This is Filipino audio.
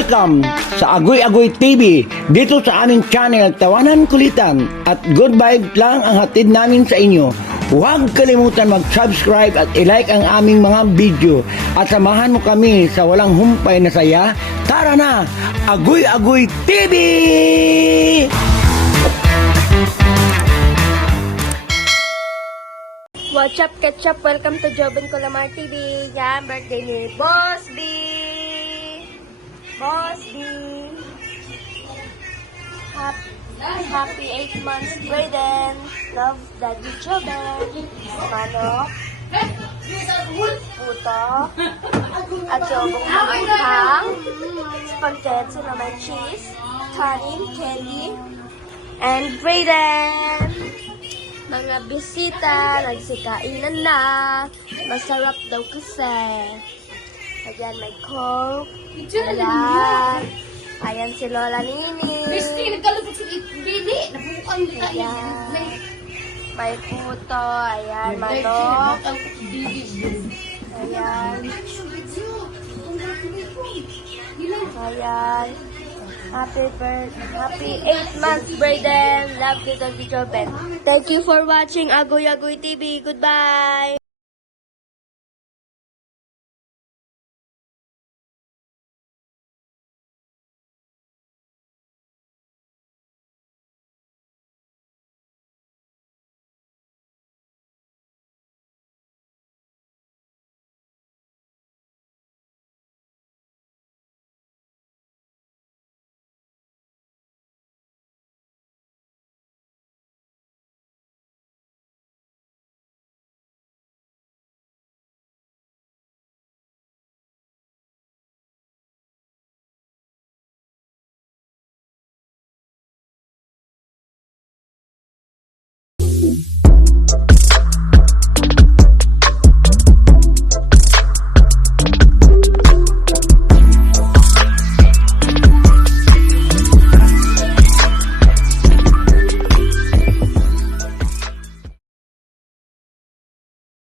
Welcome sa Agoy Agoy TV. Dito sa aming channel, tawanan kulitan at good vibes lang ang hatid namin sa inyo. Huwag kalimutan mag-subscribe at i-like ang aming mga video. At samahan mo kami sa walang humpay na saya. Tara na! Agoy Agoy TV! What's up, ketchup? Welcome to Joven Colamar TV. Yan, birthday ni Boss B. Boss B. Happy 8 months, Brayden. Love, Daddy Joven. Manok. Puto. Adobong manghang. Spaghetti na may cheese. Kanin, candy. And Brayden. Mga bisita, nagsikainan na. Masarap daw kasi. Ayan, may Coke. Ayan. Ayan si Lola Nini. Ayan. May puto. Ayan, manok. Ayan. Ayan. Happy 8 months, Brayden. Love you, Daddy Joven. Thank you for watching Agoy Agoy TV. Goodbye.